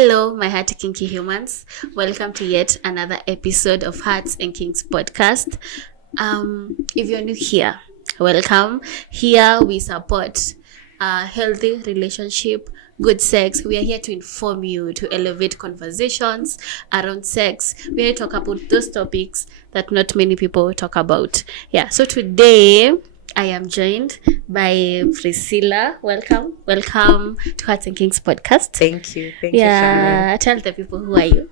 Hello, my hearty kinky humans. Welcome to yet another episode of Hearts and Kinks podcast. If you're new here, welcome. Here we support a healthy relationship, good sex. We are here to inform you, to elevate conversations around sex. We are here to talk about those topics that not many people talk about. Yeah, so today I am joined by Priscilla. Welcome to Hearts and Kinks podcast. Thank you, Shannon. Tell the people, who are you?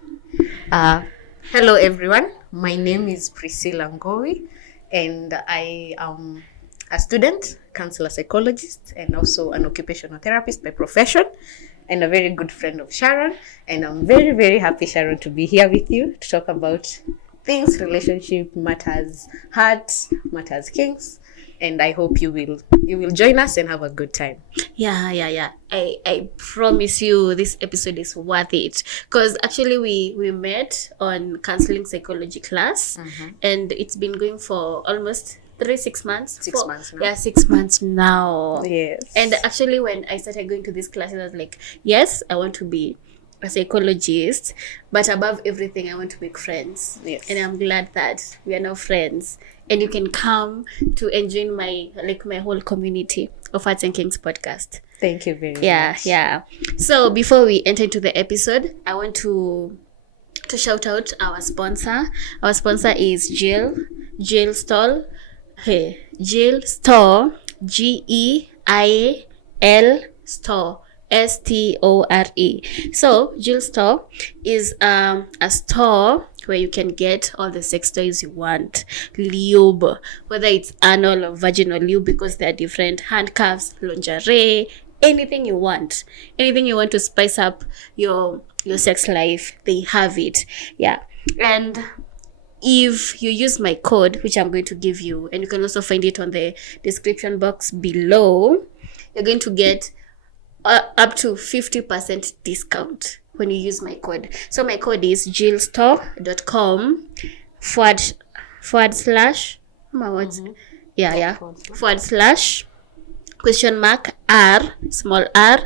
Hello, everyone. My name is Priscilla Ngowi, and I am a student, counselor psychologist, and also an occupational therapist by profession, and a very good friend of Sharon. And I'm very, very happy, Sharon, to be here with you to talk about things, relationship matters, heart matters, kinks. And I hope you will join us and have a good time. Yeah. I promise you this episode is worth it. Because actually we met on counseling psychology class. And it's been going for almost 6 months. 6 months now. Yeah, 6 months now. Yes. And actually when I started going to this class, I was like, yes, I want to be a psychologist, but above everything I want to make friends. Yes. And I'm glad that we are now friends, and you can come to enjoy my whole community of Hearts and Kinks podcast. Thank you very much. Yeah. So before we enter into the episode, I want to shout out our sponsor. Our sponsor is Jill Store. Jill Store, GEIL Store, STORE. So Jill Store is a store where you can get all the sex toys you want. Lube, whether it's anal or vaginal lube, because they're different. Handcuffs, lingerie, anything you want to spice up your sex life, they have it. Yeah. And if you use my code, which I'm going to give you, and you can also find it on the description box below, you're going to get up to 50% discount when you use my code. So my code is jillstore.com /R small r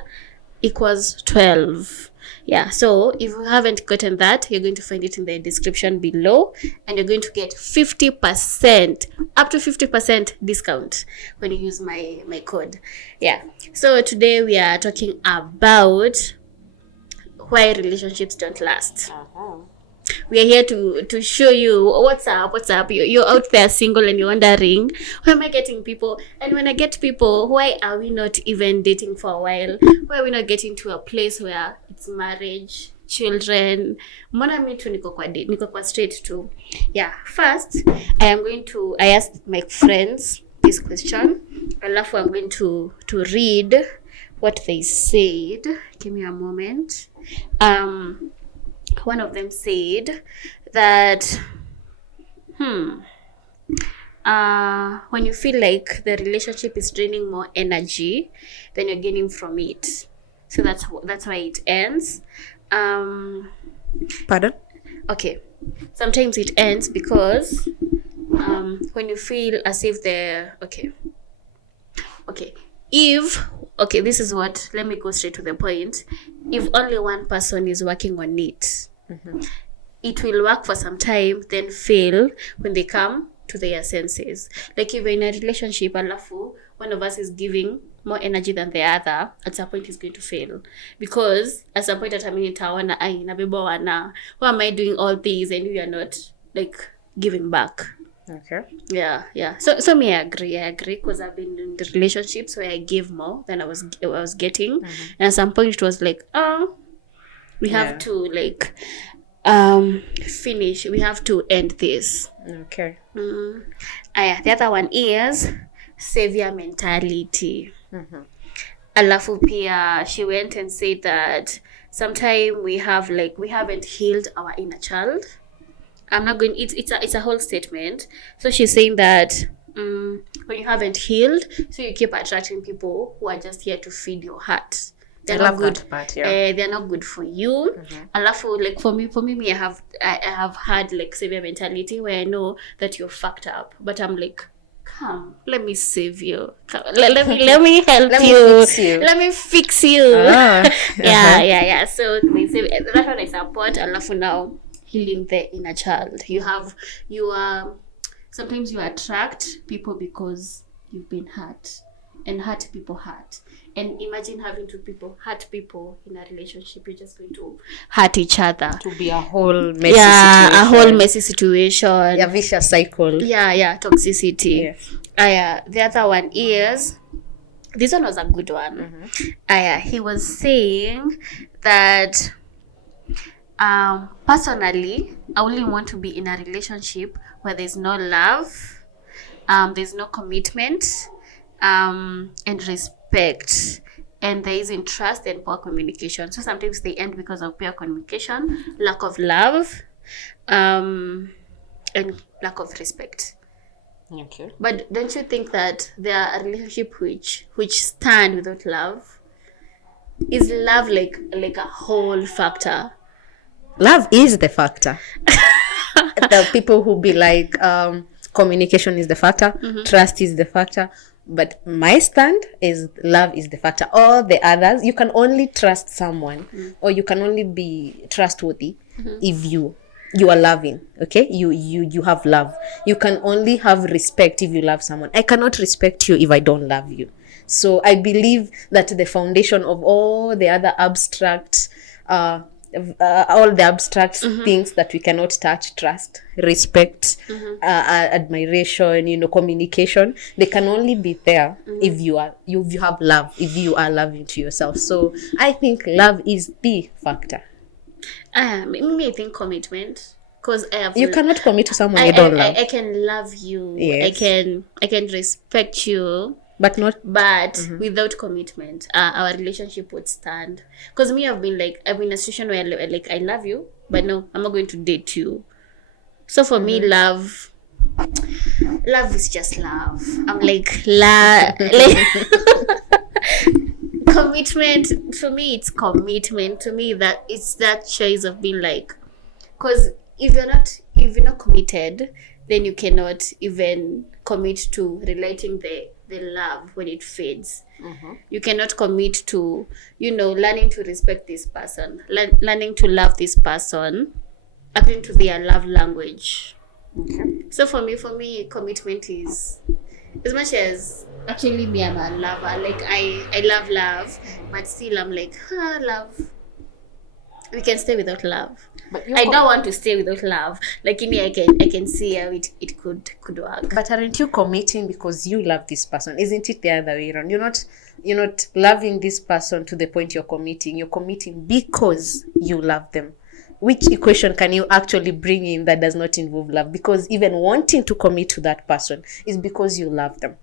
equals 12. Yeah, so if you haven't gotten that, you're going to find it in the description below, and you're going to get 50%, up to 50% discount when you use my code. Yeah, so today we are talking about why relationships don't last. We are here to show you what's up. You're out there single and you're wondering, why am I getting people? And when I get people, why are we not even dating for a while? Why are we not getting to a place where it's marriage, children? Mbona mimi tu niko kwa straight too. Yeah, first I asked my friends this question. Alafu I'm going to read what they said. Give me a moment. One of them said that when you feel like the relationship is draining more energy than you're gaining from it, so that's why it ends. Pardon? Okay. Sometimes it ends because when you feel as if this is what, let me go straight to the point. If only one person is working on it, it will work for some time, then fail when they come to their senses. Like if you're in a relationship, alafu, one of us is giving more energy than the other, at some point is going to fail. Because at some point, why am I doing all these and you are not giving back? Okay. Yeah. So me, I agree because I've been in the relationships where I gave more than I was getting, and at some point it was like, we have to finish. We have to end this. Okay. The other one is savior mentality. Alafu pia, she went and said that sometimes we haven't healed our inner child. I'm not going. It's a whole statement. So she's saying that when you haven't healed, so you keep attracting people who are just here to feed your heart. They're not good. They're not good for you. Alafu, for me, I have had savior mentality where I know that you're fucked up, but I'm come, let me save you. Come, let me help Let me you. fix you. Let me fix you. Ah, Yeah. So they say that one I support. Alafu now healing the inner child. Sometimes you attract people because you've been hurt, and hurt people hurt. And imagine having hurt people in a relationship. You're just going to hurt each other. To be a whole messy situation. A whole messy situation. A vicious cycle. Yeah, toxicity. Yes. The other one is, this one was a good one. He was saying that personally, I only want to be in a relationship where there's no love, there's no commitment, and respect, and there isn't trust and poor communication. So sometimes they end because of poor communication, lack of love, and lack of respect. Okay. But don't you think that there are relationships which stand without love? Is love like a whole factor? Love is the factor. The people who be like, communication is the factor, trust is the factor. But my stand is love is the factor. All the others, you can only trust someone, or you can only be trustworthy if you are loving. Okay, you have love. You can only have respect if you love someone. I cannot respect you if I don't love you. So I believe that the foundation of all the other abstract things that we cannot touch, trust, respect, admiration, communication, they can only be there if you have love, if you are loving to yourself. So I think love is the factor. Maybe I think commitment, because you cannot commit to someone you don't love. I can love you. Yes. I can respect you, but without commitment, our relationship would stand. Because me, I've been in a situation where like I love you, but no, I'm not going to date you. So for me, love is just love. I'm like commitment. For me, it's commitment. To me, that it's that choice of being like, because if you're not committed, then you cannot even commit to relating the love when it fades. You cannot commit to learning to respect this person, learning to love this person according to their love language. So for me commitment is, as much as actually me, I'm a lover, like I love, but still I'm like, love, we can stay without love. But I don't want to stay without love. Like in me, I can see how it could work. But aren't you committing because you love this person? Isn't it the other way around? You're not loving this person to the point you're committing. You're committing because you love them. Which equation can you actually bring in that does not involve love? Because even wanting to commit to that person is because you love them.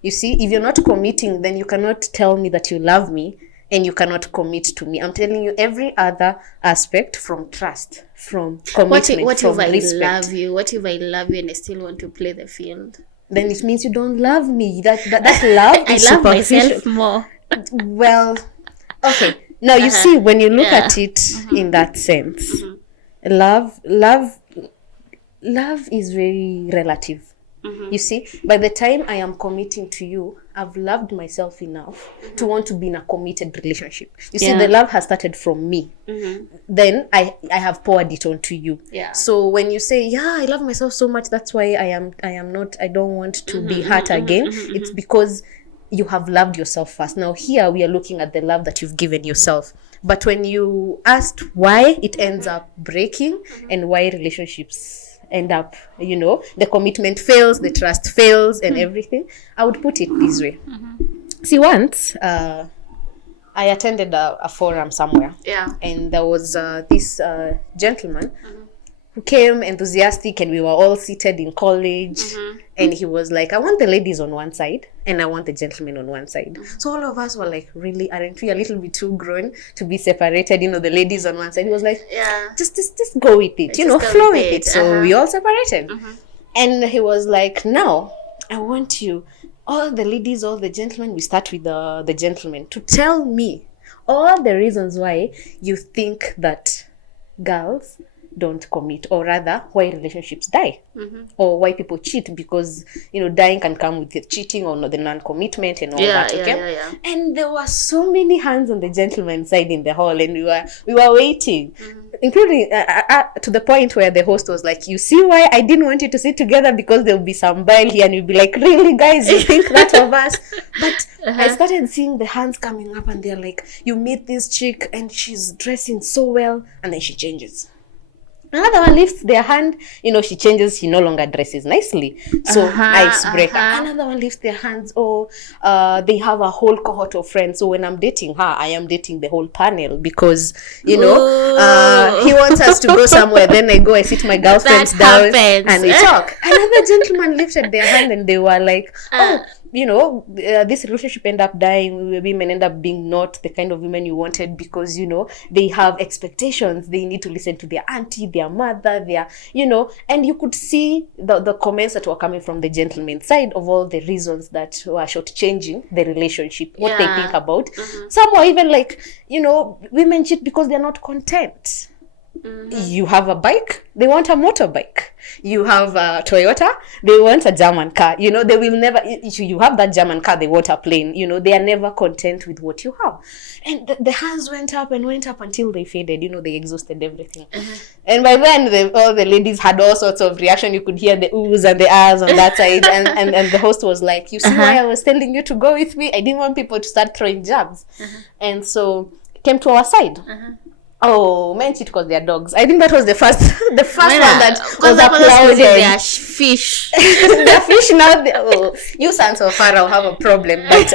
You see, if you're not committing, then you cannot tell me that you love me and you cannot commit to me. I'm telling you every other aspect, from trust, from commitment, what from if respect. I love you? What if I love you and I still want to play the field? Then it means you don't love me. That love is I love superficial. myself more. Well, okay. Now you see, when you look at it in that sense, love is very relative. You see, by the time I am committing to you, I've loved myself enough to want to be in a committed relationship. You see, the love has started from me. Then I have poured it onto you. So when you say, I love myself so much, that's why I don't want to be hurt again. It's because you have loved yourself first. Now here we are looking at the love that you've given yourself. But when you asked why it ends up breaking and why relationships end up, the commitment fails, the trust fails, and everything, I would put it this way. See, once I attended a forum somewhere, and there was this gentleman who came enthusiastic, and we were all seated in college, and he was like, I want the ladies on one side and I want the gentlemen on one side. So all of us were like, really, aren't we a little bit too grown to be separated? The ladies on one side. He was like, just go with it, flow with it. So we all separated. And he was like, now I want you, all the ladies, all the gentlemen, we start with the gentlemen, to tell me all the reasons why you think that girls don't commit, or rather why relationships die, or why people cheat, because dying can come with the cheating or the non-commitment and all that. Okay. Yeah. And there were so many hands on the gentleman's side in the hall, and we were waiting, including to the point where the host was like, you see why I didn't want you to sit together, because there'll be some bile here, and you'll be like, really guys, you think that of us? But I started seeing the hands coming up, and they're like, you meet this chick and she's dressing so well, and then she changes. Another one lifts their hand, she changes, she no longer dresses nicely. So icebreaker. Another one lifts their hands, they have a whole cohort of friends. So when I'm dating her, I am dating the whole panel, because, he wants us to go somewhere. Then I sit my girlfriends down and we talk. Another gentleman lifted their hand, and they were like, this relationship end up dying. Women end up being not the kind of women you wanted, because, they have expectations. They need to listen to their auntie, their mother, and you could see the comments that were coming from the gentleman's side of all the reasons that were shortchanging the relationship, what they think about. Some were even like, women cheat because they're not content. You have a bike, they want a motorbike. You have a Toyota, they want a German car. They will never, you have that German car, they want a plane. They are never content with what you have. And the hands went up and went up until they faded. They exhausted everything. And by then, all the ladies had all sorts of reaction. You could hear the oohs and the ahs on that side. And the host was like, you see why I was telling you to go with me? I didn't want people to start throwing jabs. And so came to our side. Oh, men cheat because they're dogs. I think that was the first one that was applauded. They're fish. They're fish now. You sons of Pharaoh have a problem. But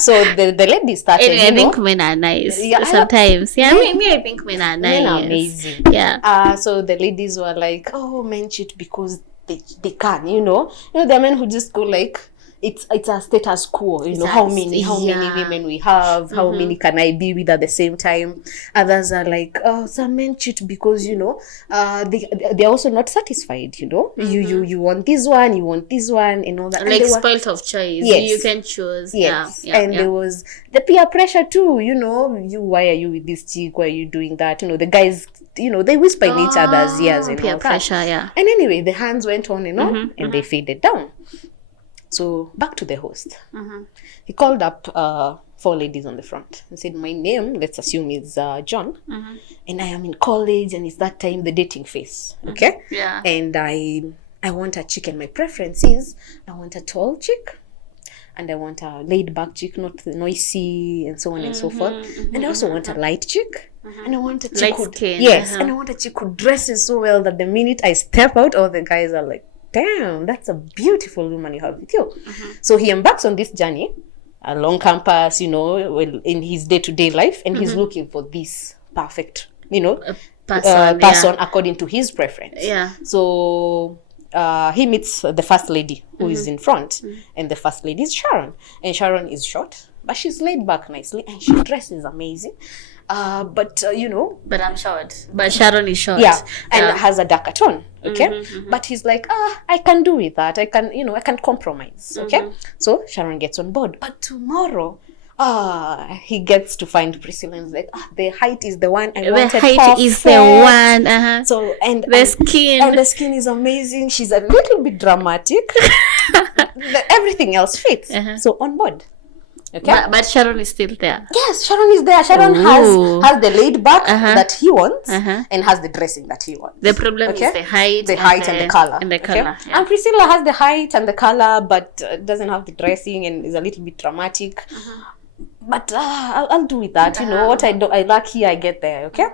so the ladies started. I think men are nice sometimes. I think men are nice. Men are amazing. Yeah. So the ladies were like, oh, men cheat because they can. There are men who just go like, it's a status quo, how many women we have, how many can I be with at the same time. Others are like, some men cheat because they're also not satisfied. You want this one, you want this one, and all that. Like spoiled of choice. Yes. You can choose. Yes. There was the peer pressure too. Why are you with this chick? Why are you doing that? The guys, they whisper in each other's ears and peer all pressure. that. Yeah. And anyway, the hands went on and on, and they faded down. So back to the host. He called up 4 ladies on the front and said, my name, let's assume, is John, and I am in college, and it's that time, the dating phase. Okay? Yeah. And I want a chick, and my preference is I want a tall chick, and I want a laid-back chick, not noisy, and so on and so forth. And I also want a light chick. And I want a chick light skin. Yes, and I want a chick who dresses so well that the minute I step out, all the guys are like, damn, that's a beautiful woman you have with you. So he embarks on this journey along campus, in his day-to-day life, and he's looking for this perfect, person according to his preference. Yeah. So he meets the first lady who is in front, and the first lady is Sharon. And Sharon is short, but she's laid back nicely, and she dresses amazing. But I'm short. But Sharon is short. Yeah, and has a darker tone. Okay, but he's like, I can do with that. I can compromise. Okay, so Sharon gets on board. But tomorrow, he gets to find Priscilla, and he's like, the height is the one I wanted. The height perfect. Is the one. So and the skin is amazing. She's a little bit dramatic. Everything else fits. So on board. Okay. But Sharon is still there. Yes, Sharon is there. Sharon has the laid back that he wants and has the dressing that he wants. The problem is the height and the color. And the color. Okay? Yeah. And Priscilla has the height and the color, but doesn't have the dressing and is a little bit dramatic. But I'll do with that. What I lack here, I get there. Okay.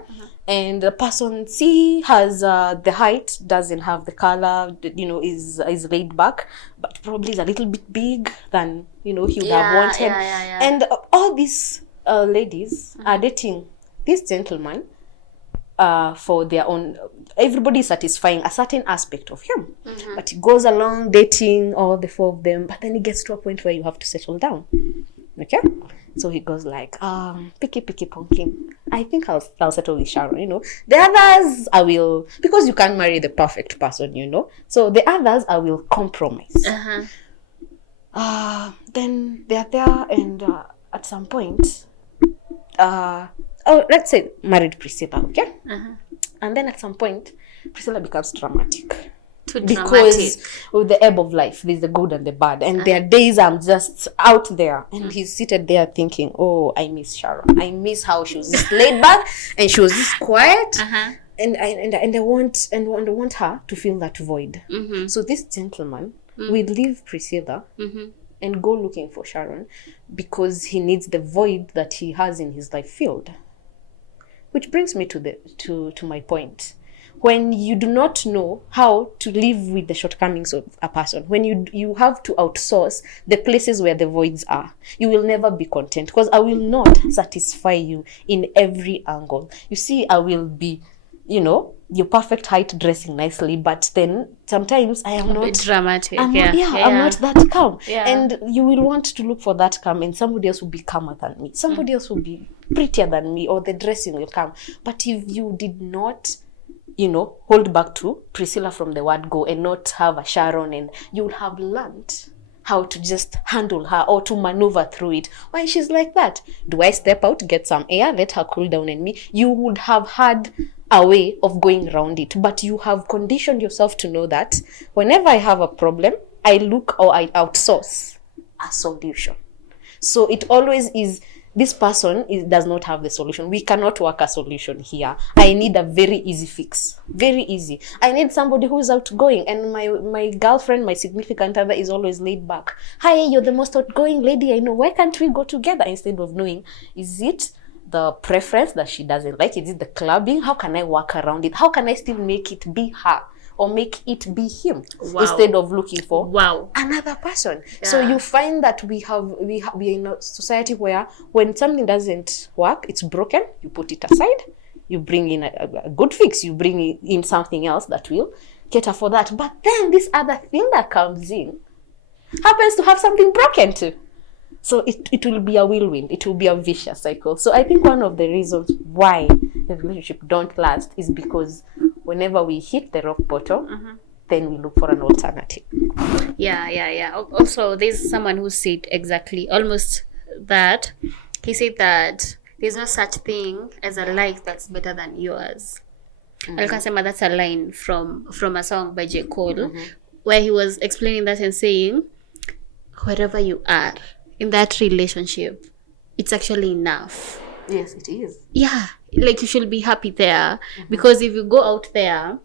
And the person C has the height, doesn't have the color, is laid back, but probably is a little bit big than he would have wanted. And all these ladies are dating this gentleman for their own. Everybody is satisfying a certain aspect of him, but he goes along dating all the 4 of them. But then he gets to a point where you have to settle down. Okay. So he goes like, picky ponking. I think I'll settle with Sharon, The others I will, because you can't marry the perfect person, So the others I will compromise. Then they're there, and at some point, let's say married Priscilla, okay? And then at some point, Priscilla becomes dramatic. Too Because dramatic. with the ebb of life, there's the good and the bad. And there are days I'm just out there. And he's seated there thinking, oh, I miss Sharon. I miss how she was just laid back and she was just quiet. And I want her to fill that void. So this gentleman will leave Priscilla and go looking for Sharon because he needs the void that he has in his life filled. Which brings me to my point. When you do not know how to live with the shortcomings of a person, when you have to outsource the places where the voids are, you will never be content because I will not satisfy you in every angle. You see, I will be, your perfect height, dressing nicely, but then sometimes I am not dramatic. I'm not that calm. Yeah. And you will want to look for that calm, and somebody else will be calmer than me. Somebody else will be prettier than me, or the dressing will come. But if you did not, hold back to Priscilla from the word go and not have a Sharon, and you will have learned how to just handle her or to maneuver through it. When she's like that, do I step out, get some air, let her cool down in me? You would have had a way of going around it, but you have conditioned yourself to know that whenever I have a problem, I look or I outsource a solution. So it always is, this person does not have the solution. We cannot work a solution here. I need a very easy fix. Very easy. I need somebody who is outgoing, and my girlfriend, my significant other, is always laid back. Hi, you're the most outgoing lady I know. Why can't we go together? Instead of knowing, is it the preference that she doesn't like? Is it the clubbing? How can I work around it? How can I still make it be her or make it be him? Wow. Instead of looking for Wow. another person. Yeah. So you find that we are in a society where when something doesn't work, it's broken, you put it aside, you bring in a good fix, you bring in something else that will cater for that. But then this other thing that comes in happens to have something broken too. So it will be a whirlwind. It will be a vicious cycle. So I think one of the reasons why the relationship don't last is because whenever we hit the rock bottom, then we look for an alternative. Yeah. Also, there's someone who said exactly almost that. He said that there's no such thing as a life that's better than yours. Alkasema, that's a line from a song by J. Cole, where he was explaining that and saying, wherever you are in that relationship, it's actually enough. Yes, it is. Yeah, like you should be happy there. Because if you go out there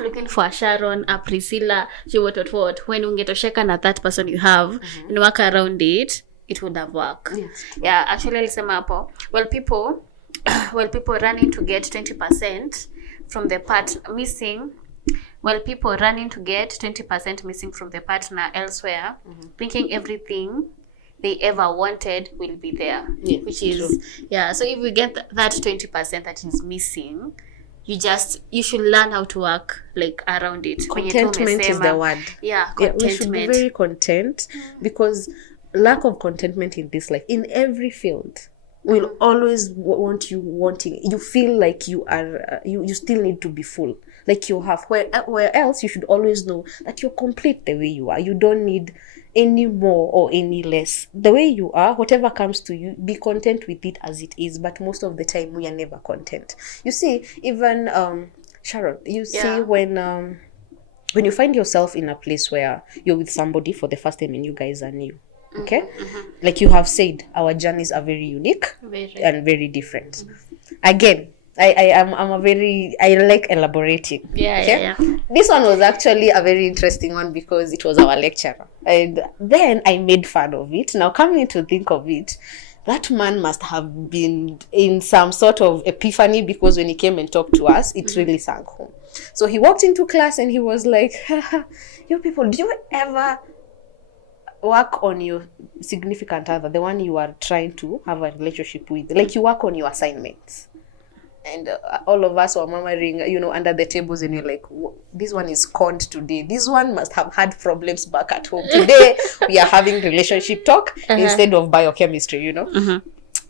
looking for a Sharon, a Priscilla, what, when ungetosheka na that person you have and work around it, it would have worked. Yes. Yeah, actually alisema hapo, people running to get 20% from the part missing, people running to get 20% missing from the partner elsewhere, thinking everything they ever wanted will be there, which is true. So if we get that 20% that is missing, you should learn how to work like around it. Contentment is the word. Contentment. We should be very content, because lack of contentment in this life, in every field, will always want you wanting. You feel like you are you still need to be full, like you have. Where else you should always know that you're complete the way you are. You don't need any more or any less. The way you are, whatever comes to you, be content with it as it is. But most of the time we are never content. You see, even Sharon, you see when you find yourself in a place where you're with somebody for the first time and you guys are new, okay, like you have said, our journeys are very unique and very different. Again, I like elaborating. This one was actually a very interesting one because it was our lecturer, and then I made fun of it. Now coming to think of it, that man must have been in some sort of epiphany, because when he came and talked to us, it really sank home. So he walked into class and he was like, you people, do you ever work on your significant other, the one you are trying to have a relationship with, like you work on your assignments? And all of us were murmuring, under the tables, and you're like, this one is conned today. This one must have had problems back at home. Today, we are having relationship talk instead of biochemistry,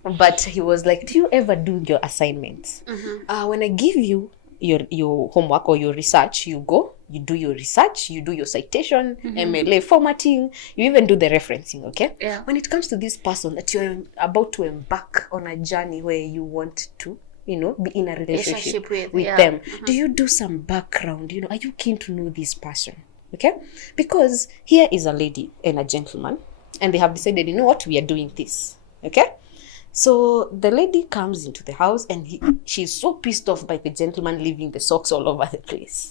But he was like, do you ever do your assignments? When I give you your homework or your research, you go, you do your research, you do your citation, MLA formatting, you even do the referencing, okay? Yeah. When it comes to this person that you're about to embark on a journey where you want to be in a relationship with yeah. them, do you do some background? Are you keen to know this person? Okay, because here is a lady and a gentleman, and they have decided, you know what, we are doing this. Okay, so the lady comes into the house, and she's so pissed off by the gentleman leaving the socks all over the place.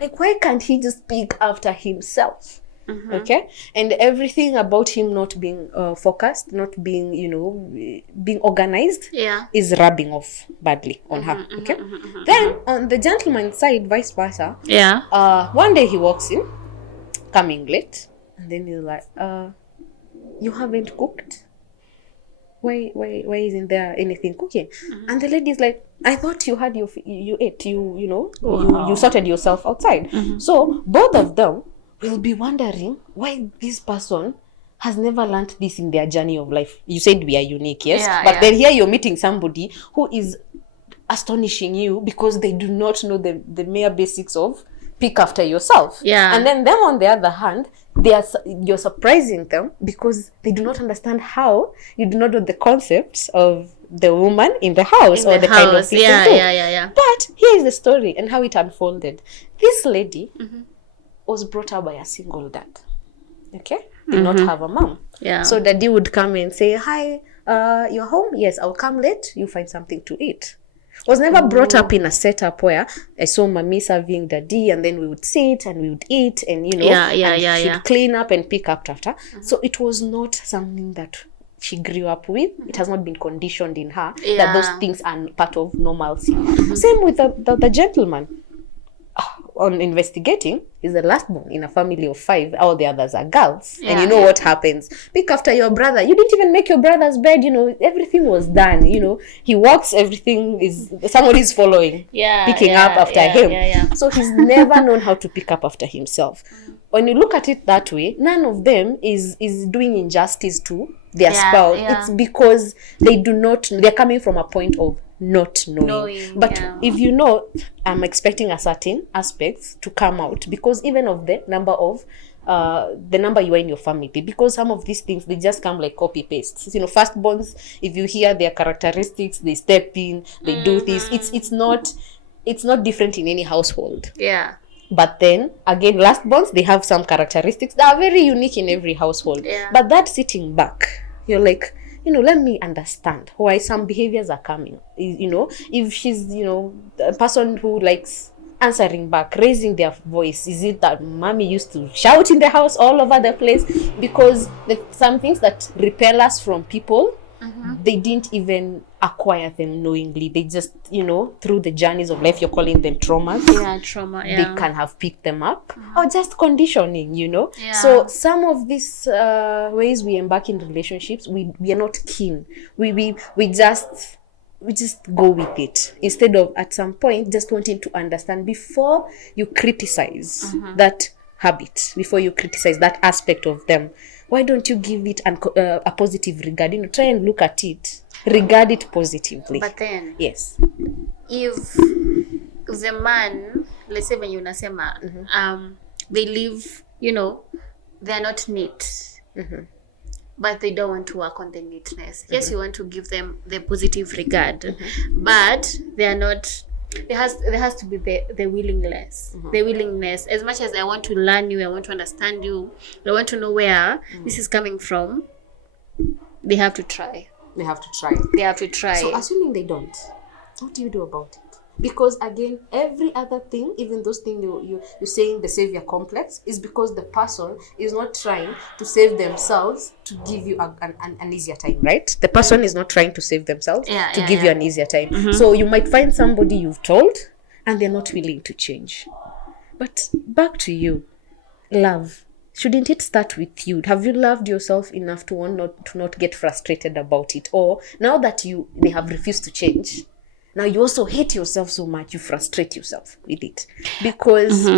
Like, why can't he just pick after himself? Okay, and everything about him not being focused, not being being organized, is rubbing off badly on her. Okay, then on the gentleman's side, vice versa. One day he walks in coming late, and then he's like, you haven't cooked? Why isn't there anything cooking? And the lady's like, I thought you had you ate, you sorted yourself outside. So both of them will be wondering why this person has never learned this in their journey of life. You said we are unique, yes? But then here you're meeting somebody who is astonishing you because they do not know the mere basics of pick after yourself. And then them, on the other hand, you're surprising them because they do not understand how you do not know the concepts of the woman in the house or the kind of thing. But here is the story and how it unfolded. This lady was brought up by a single dad. Okay, did not have a mom. So daddy would come and say, hi, you're home? Yes, I'll come late. You find something to eat. Was never brought up in a setup where I saw mommy serving daddy, and then we would sit and we would eat, and she'd clean up and pick up after. So it was not something that she grew up with. It has not been conditioned in her that those things are part of normalcy. Same with the gentleman. On investigating, is the last born in a family of 5. All the others are girls. And you know what happens? Pick after your brother. You didn't even make your brother's bed. Everything was done. He walks, everything is, somebody's following, picking up after him. So he's never known how to pick up after himself. When you look at it that way, none of them is doing injustice to their spouse. It's because they're coming from a point of not knowing. But if I'm expecting a certain aspects to come out, because even of the number you are in your family, because some of these things, they just come like copy paste. Firstborns, if you hear their characteristics, they step in, they do this. It's not different in any household. But then again, lastborns, they have some characteristics that are very unique in every household. But that sitting back, you're like, let me understand why some behaviors are coming. If she's, a person who likes answering back, raising their voice, is it that mommy used to shout in the house all over the place? Because some things that repel us from people, they didn't even acquire them knowingly. They just, through the journeys of life, you're calling them traumas. They can have picked them up, or just conditioning, So some of these ways we embark in relationships, we are not keen. We just go with it, instead of at some point just wanting to understand before you criticize that habit, before you criticize that aspect of them. Why don't you give it a positive regard? Try and look at it, regard it positively. But then, yes, if the man, let's say when you unasema, they live, they're not neat, but they don't want to work on the neatness. Yes, you want to give them the positive regard, but they are not. There has to be the willingness. The willingness. As much as I want to learn you, I want to understand you, I want to know where this is coming from, they have to try. They have to try. So assuming they don't, what do you do about it? Because again, every other thing, even those things you're saying, the savior complex, is because the person is not trying to save themselves to give you an easier time, right? The person is not trying to save themselves to give you an easier time. So you might find somebody you've told and they're not willing to change. But back to you, love. Shouldn't it start with you? Have you loved yourself enough to not get frustrated about it? Or now that they have refused to change, now you also hate yourself so much, you frustrate yourself with it. Because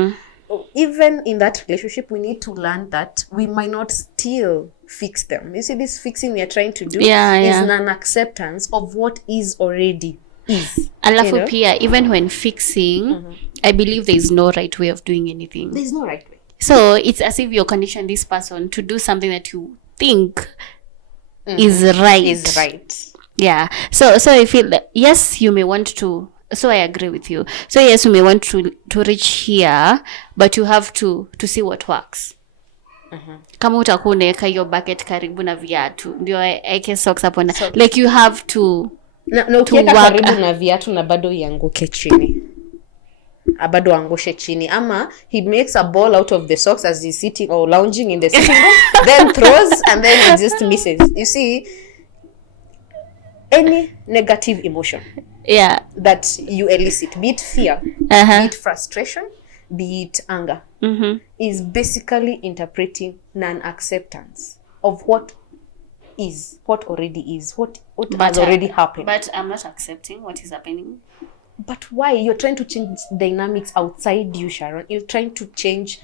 even in that relationship, we need to learn that we might not still fix them. You see, this fixing we are trying to do is an acceptance of what is already is. Alafu pia, even when fixing, I believe there is no right way of doing anything. There is no right way. So it's as if you're conditioning this person to do something that you think is right. Yeah. So I feel that yes, you may want to. So I agree with you. So yes, you may want to reach here, but you have to see what works. Kama utakuwa unaweka hiyo bucket karibu na viatu ndio aeke socks hapo na like you have to na ukiweka karibu na viatu na bado ianguke chini, bado angushe chini, ama he makes a ball out of the socks as he's sitting or lounging in the sitting room then throws and then it just misses. You see, any negative emotion that you elicit, be it fear, be it frustration, be it anger, is basically interpreting non-acceptance of what is, what already is, what has already happened. But I'm not accepting what is happening. But why? You're trying to change dynamics outside you, Sharon. You're trying to change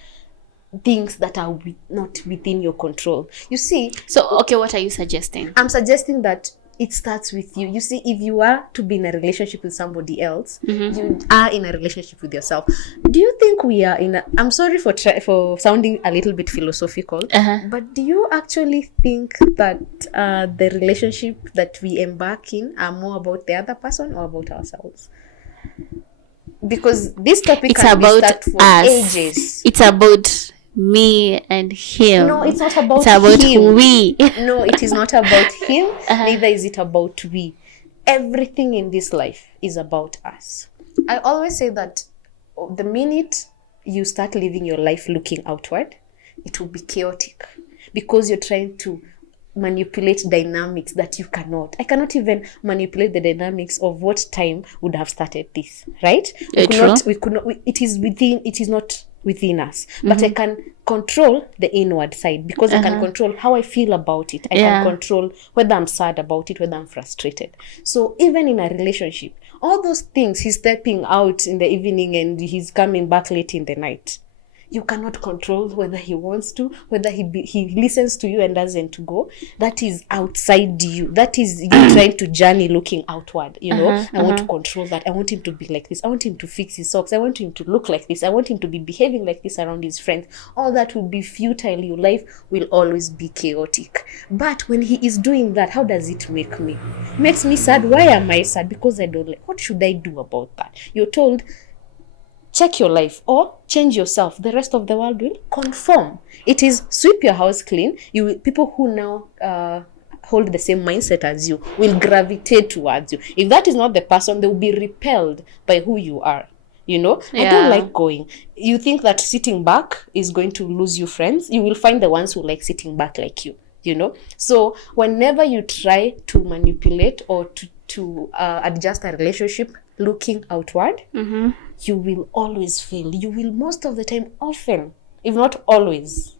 things that are not within your control. You see? So, okay, what are you suggesting? I'm suggesting that it starts with you. You see, if you are to be in a relationship with somebody else, you are in a relationship with yourself. Do you think we are in a... I'm sorry for sounding a little bit philosophical, but do you actually think that the relationship that we embark in are more about the other person or about ourselves? Because this topic can be started for ages. It's about me and him. No, it's not about him. We. No, it is not about him. Neither is it about we. Everything in this life is about us. I always say that the minute you start living your life looking outward, it will be chaotic because you're trying to manipulate dynamics that you cannot. I cannot even manipulate the dynamics of what time would have started this, right? We could not. It is not within us, but I can control the inward side because I can control how I feel about it. I can control whether I'm sad about it, whether I'm frustrated. So even in a relationship, all those things, he's stepping out in the evening and he's coming back late in the night. You cannot control whether he wants to, whether he listens to you and doesn't go. That is outside you. That is you trying to journey looking outward. You know, I want to control that. I want him to be like this. I want him to fix his socks. I want him to look like this. I want him to be behaving like this around his friends. All that will be futile. Your life will always be chaotic. But when he is doing that, how does it make me? It makes me sad. Why am I sad? Because I don't like. What should I do about that? You're told, check your life or change yourself. The rest of the world will conform. It is sweep your house clean. People who now hold the same mindset as you will gravitate towards you. If that is not the person, they will be repelled by who you are. You know, I don't like going. You think that sitting back is going to lose you friends? You will find the ones who like sitting back like you. You know, so whenever you try to manipulate or to adjust a relationship looking outward, you will always fail. You will most of the time, often, if not always,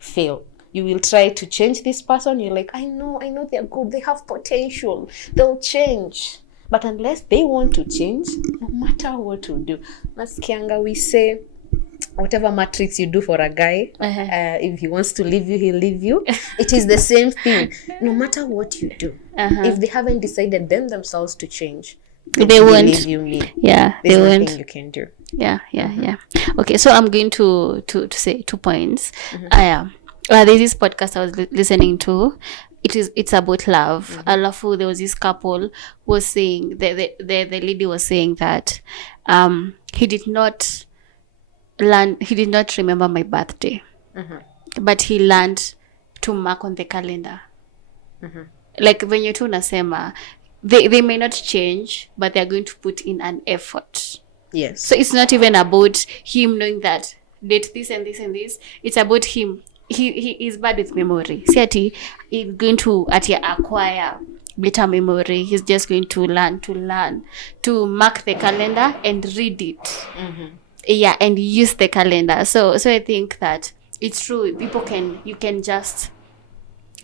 fail. You will try to change this person. You're like, I know they're good. They have potential. They'll change. But unless they want to change, no matter what you do, Nasikianga, we say, whatever matrix you do for a guy, if he wants to leave you, he'll leave you. It is the same thing. No matter what you do, if they haven't decided themselves to change, they won't. Believe you me. Yeah, there's they nothing won't. you can do. Yeah. Okay, so I'm going to say 2 points. There's this podcast I was listening to. It's about love. Alafu, there was this couple who was saying the lady was saying that he did not remember my birthday, but he learned to mark on the calendar. Like when you're two nasema, they may not change, but they're going to put in an effort. Yes. So it's not even about him knowing that date this and this and this. It's about him. He is bad with memory. See, he's going to acquire better memory. He's just going to learn to mark the calendar and read it. Yeah, and use the calendar. So I think that it's true. You can just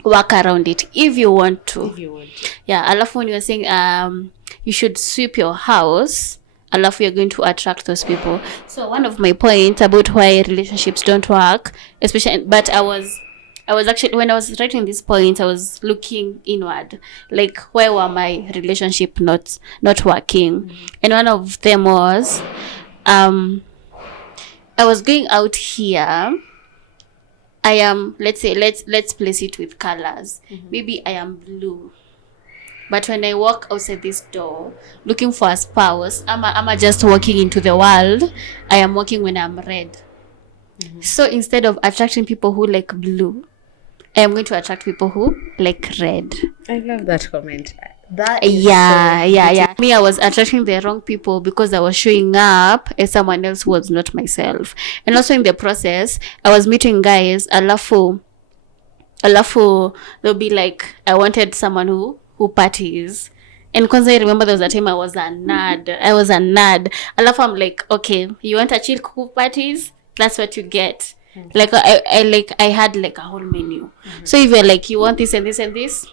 work around it if you want to. Yeah, alafu when you're saying you should sweep your house, alafu you're going to attract those people. So one of my points about why relationships don't work, especially, but I was actually, when I was writing this point, I was looking inward, like why were my relationship not working? And one of them was I was going out here. I am, let's say, let's place it with colors. Maybe I am blue But when I walk outside this door looking for a spouse, I'm just walking into the world. I am walking when I'm red. So instead of attracting people who like blue, I am going to attract people who like red. I love that comment. That is yeah. Me, I was attracting the wrong people because I was showing up as someone else who was not myself. And also in the process, I was meeting guys. Alafu, they'll be like, I wanted someone who parties. And because I remember there was a time I was a nerd. Alafu, I'm like, okay, you want a chill who parties? That's what you get. Like I had like a whole menu. So if you're like, you want this and this and this,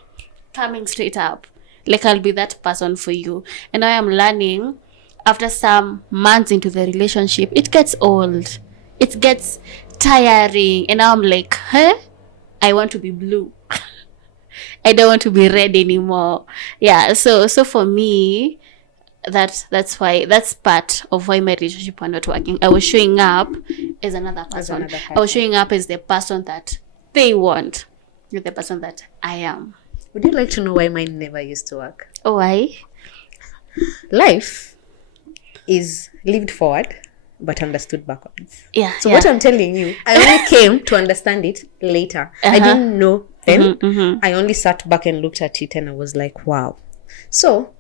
coming straight up, like I'll be that person for you. And I am learning after some months into the relationship, it gets old, it gets tiring, and now I'm like, I want to be blue. I don't want to be red anymore. Yeah, so for me, that's part of why my relationship was not working. I was showing up as another person. I was showing up as the person that they want, not the person that I am. Would you like to know why mine never used to work? Oh, why? Life is lived forward but understood backwards. Yeah. So what I'm telling you, I only came to understand it later. I didn't know then. I only sat back and looked at it and I was like, wow. So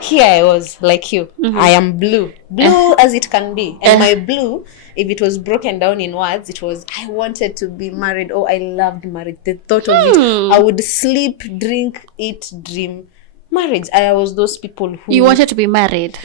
here I was like you. I am blue as it can be. And my blue, if it was broken down in words, it was I wanted to be married. Oh, I loved marriage. The thought of it, I would sleep, drink, eat, dream marriage. I was those people who you wanted to be married.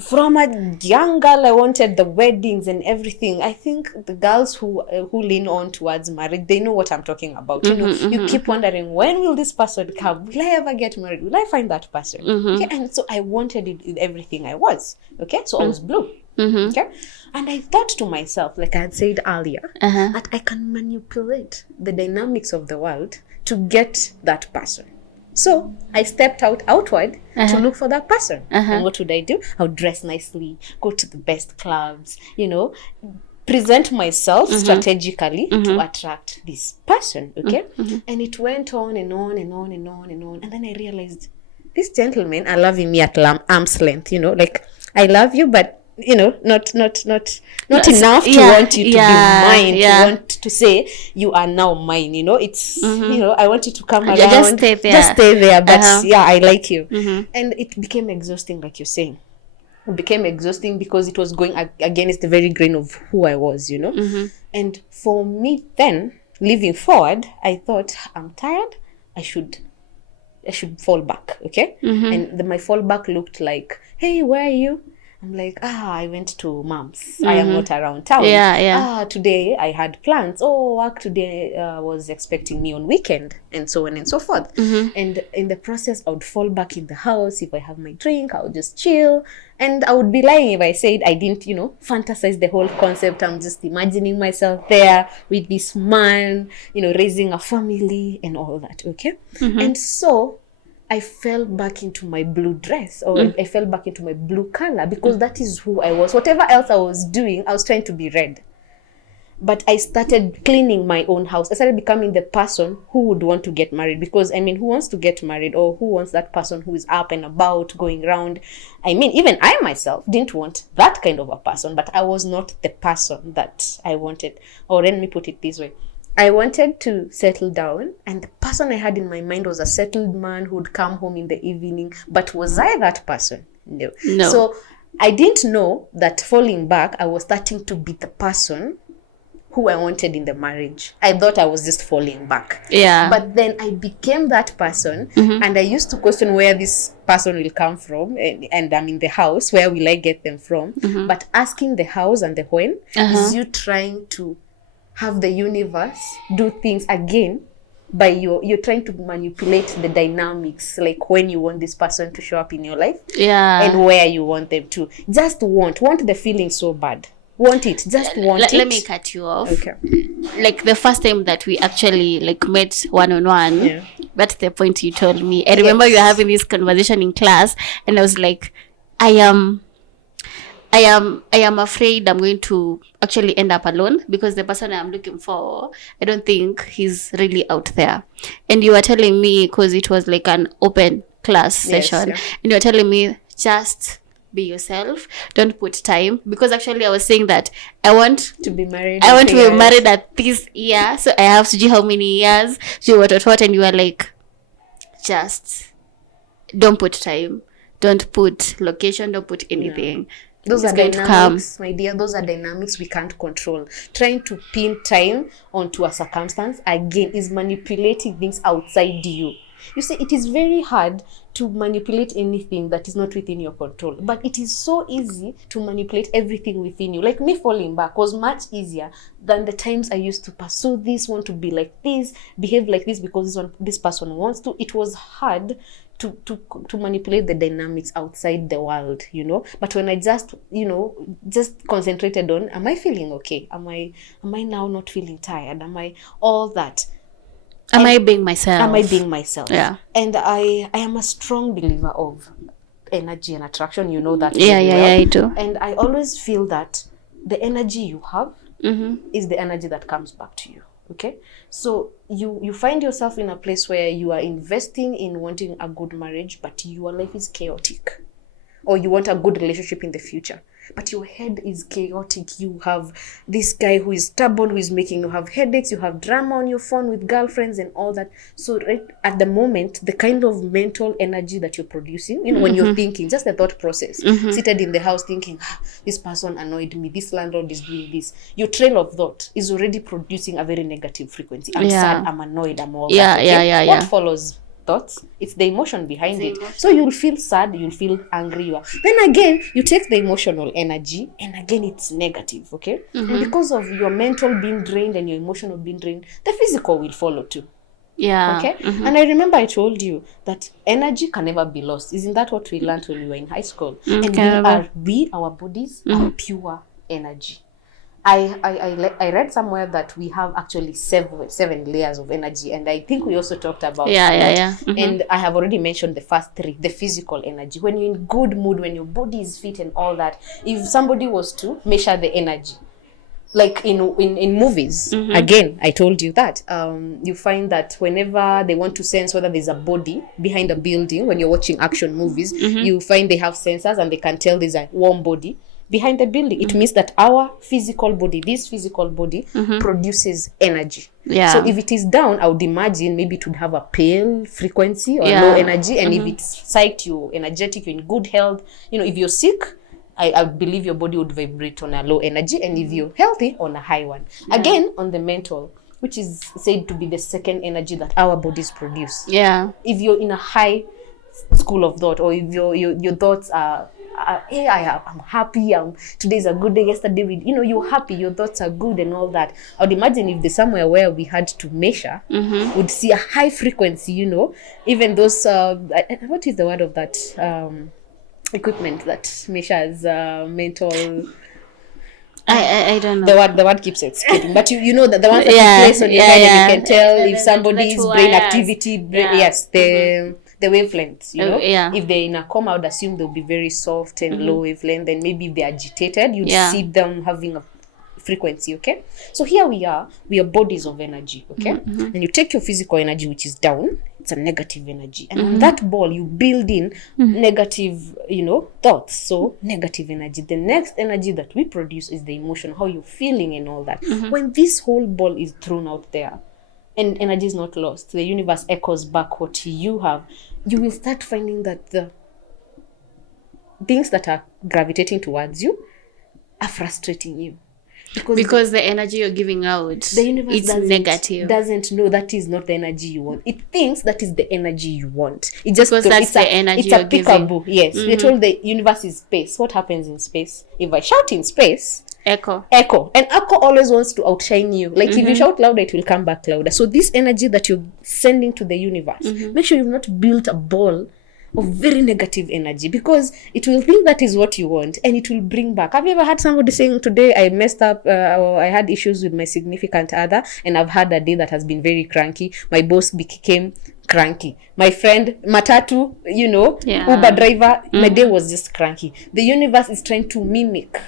From a young girl, I wanted the weddings and everything. I think the girls who lean on towards marriage, they know what I'm talking about. You know, you keep wondering, when will this person come? Will I ever get married? Will I find that person? Okay, and so I wanted it with everything I was. Okay, so I was blue. Okay, and I thought to myself, like I had said earlier, that I can manipulate the dynamics of the world to get that person. So I stepped outward to look for that person. And what would I do? I would dress nicely, go to the best clubs, you know, present myself strategically to attract this person. Okay. And it went on and on and on and on and on. And then I realized this gentleman, I love him at arm's length, you know, like I love you, but you know, not enough to want you to be mine, to want to say you are now mine, you know. It's you know, I want you to come around, just stay there, but yeah, I like you. And it became exhausting, like you're saying. It became exhausting because it was going against the very grain of who I was, you know. And for me then, living forward, I thought, I'm tired, I should fall back. Okay. And my fallback looked like, hey, where are you? I'm like, I went to mom's. I am not around town. Today I had plans. Work today was expecting me on weekend, and so on and so forth. And in the process, I would fall back in the house. If I have my drink, I would just chill. And I would be lying if I said I didn't, you know, fantasize the whole concept. I'm just imagining myself there with this man, you know, raising a family and all that. Okay. And so I fell back into my blue dress, or I fell back into my blue color, because that is who I was. Whatever else I was doing, I was trying to be red. But I started cleaning my own house. I started becoming the person who would want to get married, because I mean, who wants to get married, or who wants that person who is up and about, going around? I mean, even I myself didn't want that kind of a person, but I was not the person that I wanted. Or let me put it this way. I wanted to settle down, and the person I had in my mind was a settled man who would come home in the evening. But was I that person? No. So I didn't know that falling back, I was starting to be the person who I wanted in the marriage. I thought I was just falling back. Yeah. But then I became that person, and I used to question where this person will come from, and I'm in the house, where will I get them from? But asking the hows and the when is you trying to have the universe do things again by you're trying to manipulate the dynamics, like when you want this person to show up in your life, and where you want them to. Just want the feeling so bad. Want it, just want it. Let me cut you off. Okay. Like the first time that we actually like met one-on-one, that's the point you told me. I remember you were having this conversation in class, and I was like, I I am afraid I'm going to actually end up alone, because the person I'm looking for, I don't think he's really out there. And you were telling me, because it was like an open class session, and you were telling me, just be yourself, don't put time, because actually I was saying that I want to be married. I want to be married at this year, so I have to do how many years, do what, and you are like, just don't put time, don't put location, don't put anything. Those are dynamics, my dear. Those are dynamics we can't control. Trying to pin time onto a circumstance, again, is manipulating things outside you. You see, it is very hard to manipulate anything that is not within your control. But it is so easy to manipulate everything within you. Like me falling back was much easier than the times I used to pursue this, want to be like this, behave like this because this person wants to. It was hard to manipulate the dynamics outside the world, you know. But when I just concentrated on, am I feeling okay? Am I now not feeling tired? Am I all that? Am I being myself? Am I being myself? Yeah. And I am a strong believer of energy and attraction. You know that. Yeah, I do. And I always feel that the energy you have is the energy that comes back to you. Okay, so you find yourself in a place where you are investing in wanting a good marriage, but your life is chaotic, or you want a good relationship in the future, but your head is chaotic. You have this guy who is stubborn, who is making you have headaches, you have drama on your phone with girlfriends and all that. So right at the moment, the kind of mental energy that you're producing, you know, when you're thinking, just the thought process, seated in the house thinking, this person annoyed me, this landlord is doing this, your trail of thought is already producing a very negative frequency. I'm sad, I'm annoyed, I'm all that. Okay? What follows? Thoughts, it's the emotion behind it. So you'll feel sad, you'll feel angry, then again you take the emotional energy and again it's negative. Okay, and because of your mental being drained and your emotional being drained, the physical will follow too. Okay. And I remember I told you that energy can never be lost. Isn't that what we learned when we were in high school? And our bodies are pure energy. I read somewhere that we have actually seven layers of energy, and I think we also talked about and I have already mentioned the first three. The physical energy, when you're in good mood, when your body is fit and all that. If somebody was to measure the energy, like in movies, again, I told you that you find that whenever they want to sense whether there's a body behind a building, when you're watching action movies, you find they have sensors and they can tell there's a warm body behind the building. It means that our physical body, this physical body, produces energy. So if it is down, I would imagine maybe it would have a pale frequency or low energy. And if it's psyched, you're energetic, you're in good health. You know, if you're sick, I believe your body would vibrate on a low energy. And if you're healthy, on a high one. Again, on the mental, which is said to be the second energy that our bodies produce. If you're in a high school of thought, or if your thoughts are, hey, I'm happy, today's a good day, yesterday you're happy, your thoughts are good and all that. I would imagine if there's somewhere where we had to measure, would see a high frequency, even those what is the word of that equipment that measures mental. I don't know. The word keeps escaping, but you know that the ones that you place on your head and you can tell if somebody's brain activity, the wavelengths, if they're in a coma, I would assume they'll be very soft and low wavelength. Then maybe if they're agitated, you'd see them having a frequency. Okay, so here we are bodies of energy. Okay, and you take your physical energy, which is down, it's a negative energy, and on that ball you build in negative thoughts. So negative energy. The next energy that we produce is the emotion, how you're feeling and all that. When this whole ball is thrown out there and energy is not lost, the universe echoes back what you have. You will start finding that the things that are gravitating towards you are frustrating you. Because the energy you're giving out, the universe doesn't know that is not the energy you want. It thinks that is the energy you want. It just because that's the energy you're giving. Yes. We're told the universe is space. What happens in space? If I shout in space, echo. And echo always wants to outshine you. Like if you shout louder, it will come back louder. So this energy that you're sending to the universe, make sure you've not built a ball of very negative energy, because it will think that is what you want and it will bring back. Have you ever had somebody saying, today I messed up, or I had issues with my significant other, and I've had a day that has been very cranky. My boss became cranky. My friend, Matatu, Uber driver, my day was just cranky. The universe is trying to mimic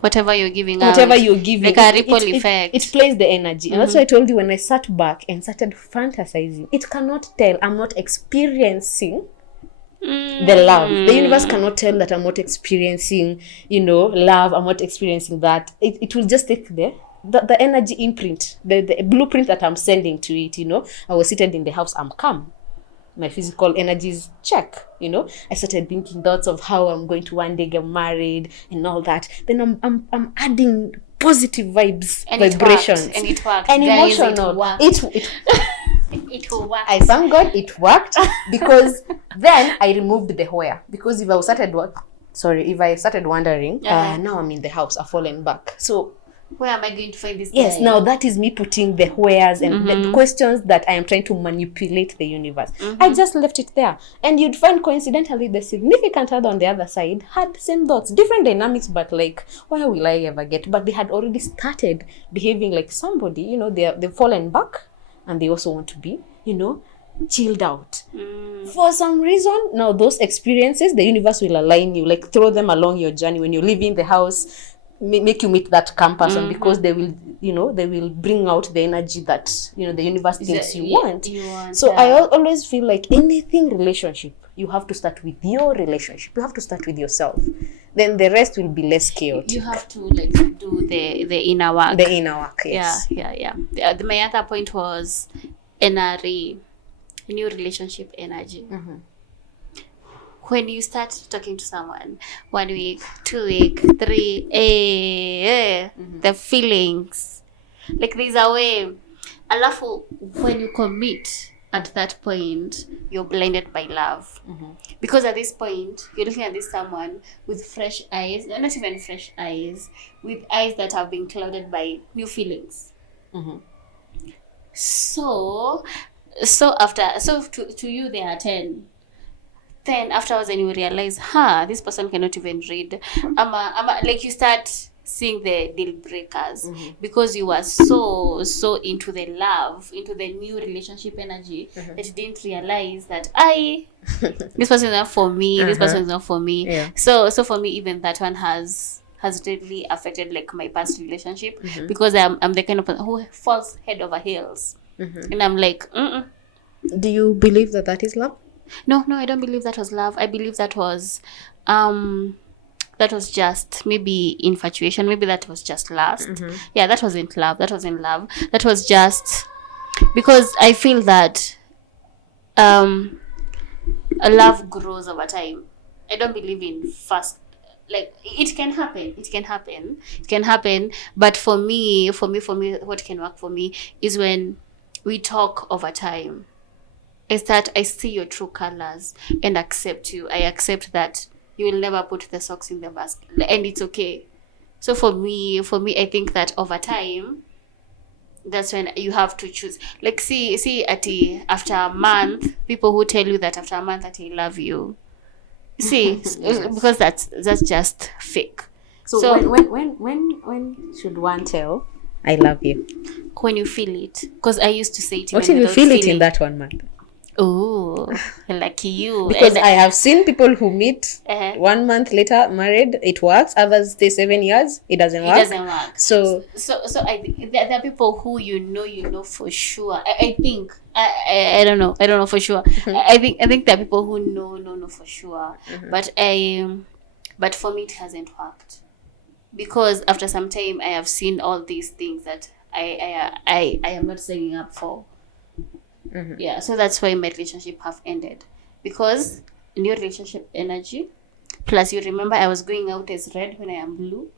whatever you're giving, like a ripple effect. It plays the energy. And that's why I told you, when I sat back and started fantasizing, it cannot tell I'm not experiencing the love. The universe cannot tell that I'm not experiencing, love. I'm not experiencing that. It will just take the energy imprint, the blueprint that I'm sending to it. I was seated in the house, I'm calm. My physical energies check. I started thinking thoughts of how I'm going to one day get married and all that. Then I'm adding positive vibes, and vibrations, and it worked. And Guys, emotional. It will work. I thank God it worked, because then I removed the where. Because if I started wondering, now I'm in the house, I've fallen back. So where am I going to find this yes guy? Now that is me putting the wheres and the questions that I am trying to manipulate the universe. I just left it there, and you'd find coincidentally the significant other on the other side had the same thoughts, different dynamics, but like, where will I ever get? But they had already started behaving like somebody. They've fallen back, and they also want to be chilled out. For some reason, now those experiences, the universe will align you, like throw them along your journey when you're leaving the house, make you meet that calm person, because they will bring out the energy that the universe thinks you want. So I always feel like anything relationship, you have to start with your relationship. You have to start with yourself. Then the rest will be less chaotic. You have to do the inner work. The inner work, yes. Yeah. My other point was NRE, new relationship energy. When you start talking to someone 1 week, 2 week, 3, the feelings, like there's a way. Alafu, when you commit at that point, you're blinded by love. Because at this point, you're looking at this someone with fresh eyes, not even fresh eyes, with eyes that have been clouded by new feelings. So to you they are 10. Then afterwards, then you realize, this person cannot even read. Like you start seeing the deal breakers, because you were so into the love, into the new relationship energy, that you didn't realize that this person is not for me. This person is not for me. Yeah. So for me, even that one has really affected like my past relationship, because I'm the kind of person who falls head over heels, and I'm like, Do you believe that is love? No, I don't believe that was love. I believe that was just maybe infatuation. Maybe that was just lust. Yeah, that wasn't love. That wasn't love. That was just because I feel that a love grows over time. I don't believe in fast. Like it can happen. But for me, what can work for me is when we talk over time. I see your true colors and accept you. I accept that you will never put the socks in the basket, and it's okay. So for me, I think that over time, that's when you have to choose. Like see, after a month, people who tell you that after a month that I love you, see, because that's just fake. So when should one tell I love you? When you feel it, because I used to say it. What if you feel it in that 1 month? Oh, lucky you. Because I have seen people who meet 1 month later married, it works. Others stay 7 years, it doesn't work. So I there are people who you know for sure. I think I don't know for sure. I think there are people who know for sure. But for me it hasn't worked, because after some time I have seen all these things that I am not signing up for. Yeah, so that's why my relationship have ended, because new relationship energy, plus you remember I was going out as red when I am blue.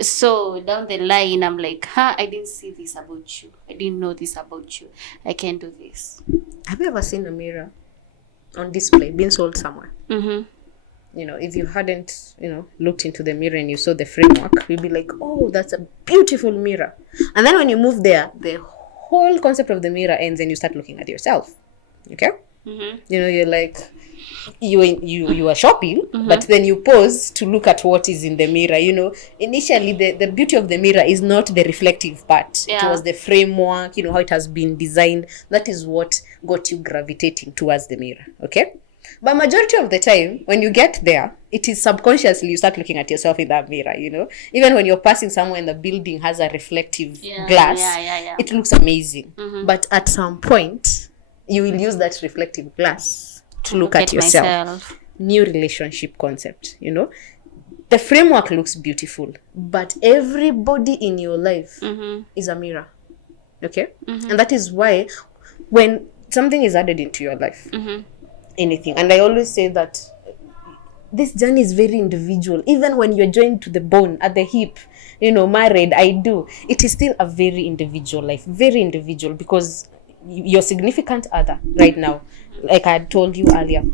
So down the line I'm like, I didn't see this about you, I didn't know this about you, I can't do this. Have you ever seen a mirror on display being sold somewhere? If you hadn't looked into the mirror and you saw the framework, you'd be like, oh, that's a beautiful mirror. And then when you move there, the whole concept of the mirror ends and you start looking at yourself. Okay? You're like, you are shopping, but then you pause to look at what is in the mirror. Initially the beauty of the mirror is not the reflective part. It was the framework, how it has been designed. That is what got you gravitating towards the mirror. Okay, but majority of the time when you get there, it is subconsciously you start looking at yourself in that mirror. Even when you're passing somewhere and the building has a reflective glass, it looks amazing. But at some point you will use that reflective glass to look at yourself. Myself. New relationship concept. The framework looks beautiful, but everybody in your life is a mirror. Okay, and that is why when something is added into your life, anything, and I always say that this journey is very individual. Even when you're joined to the bone at the hip, married, it is still a very individual life, very individual, because your significant other right now, like I had told you earlier,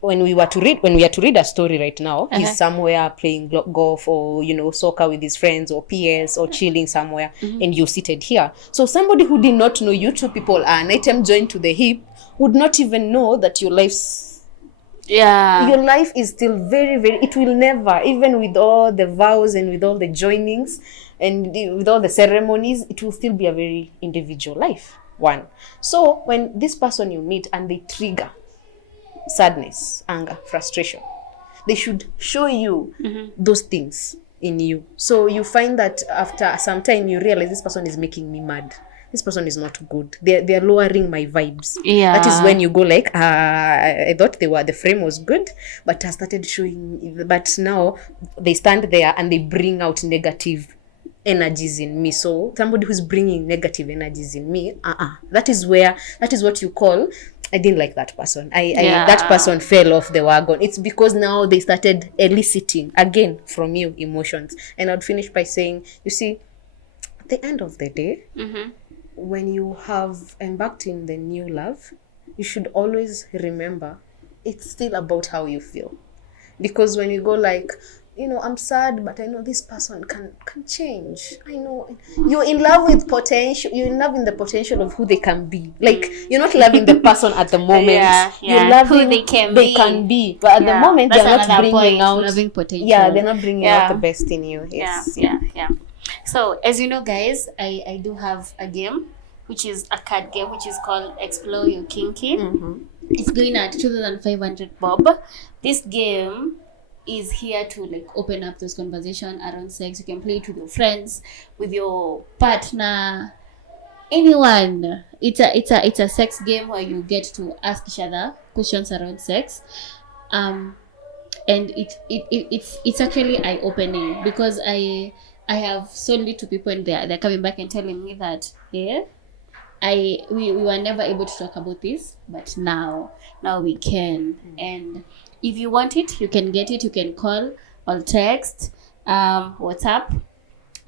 when we are to read a story right now, he's somewhere playing golf or soccer with his friends or peers or chilling somewhere, and you're seated here. So somebody who did not know you two people are an item joined to the hip would not even know that your life is still very, very, it will never, even with all the vows and with all the joinings and with all the ceremonies, it will still be a very individual life. One. So when this person you meet and they trigger sadness, anger, frustration, they should show you those things in you. So you find that after some time you realize this person is making me mad. This person is not good. They're lowering my vibes. Yeah. That is when you go like, I thought the frame was good, but I started showing, but now they stand there and they bring out negative energies in me. So somebody who's bringing negative energies in me, that is what you call, I didn't like that person. That person fell off the wagon. It's because now they started eliciting again from you emotions. And I'd finish by saying, you see, at the end of the day, when you have embarked in the new love, you should always remember it's still about how you feel. Because when you go like, I'm sad, but I know this person can change. I know you're in love with potential. You're in love in the potential of who they can be. Like, you're not loving the person at the moment. You're loving who they can be. But at the moment, they're not bringing out loving potential. Yeah, they're not bringing out the best in you. Yes. Yeah. So, as you know, guys, I do have a game, which is a card game, which is called Explore Your Kinky. It's going at 2,500 bob. This game is here to open up those conversation around sex. You can play it with your friends, with your partner, anyone. It's a sex game where you get to ask each other questions around sex, and it's actually eye opening, because I have sold it to people and they're coming back and telling me that we were never able to talk about this, but now we can. And if you want it, you can get it. You can call or text, WhatsApp,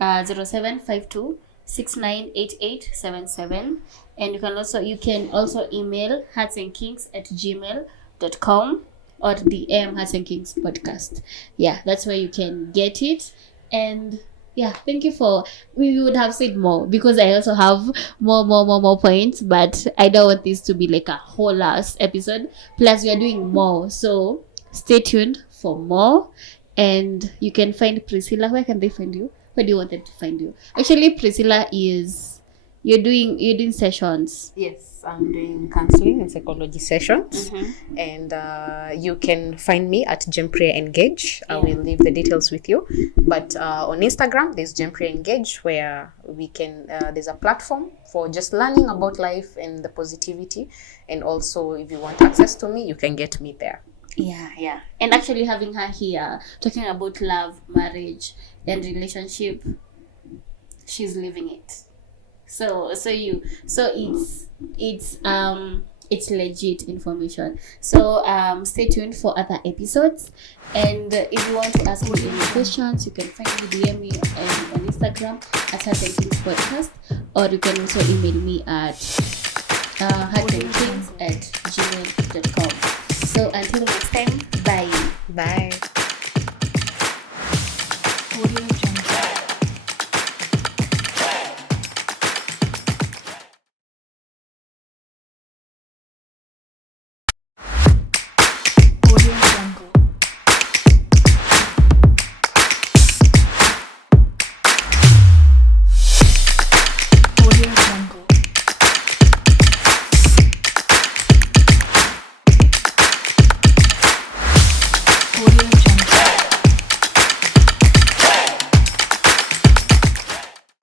0752 698877, and you can also email heartsandkinks@gmail.com or DM Hearts and Kinks podcast. Yeah, that's where you can get it. And yeah, thank you we would have said more, because I also have more points, but I don't want this to be like a whole last episode. Plus we are doing more, so stay tuned for more. And you can find Priscilla. Where can they find you? Where do you want them to find you? Actually, Priscilla, you're doing sessions. Yes, I'm doing counseling and psychology sessions. And you can find me at Gempre Engage. I will leave the details with you. But on Instagram, there's Gempre Engage, where we can there's a platform for just learning about life and the positivity. And also, if you want access to me, you can get me there. Yeah. And actually having her here talking about love, marriage, and relationship, she's living it. So it's legit information. So stay tuned for other episodes. And if you want to ask me any questions, you can find me, DM me on Instagram at Hearts and Kinks Podcast, or you can also email me at heartsandkinks@gmail.com. So until next time, bye.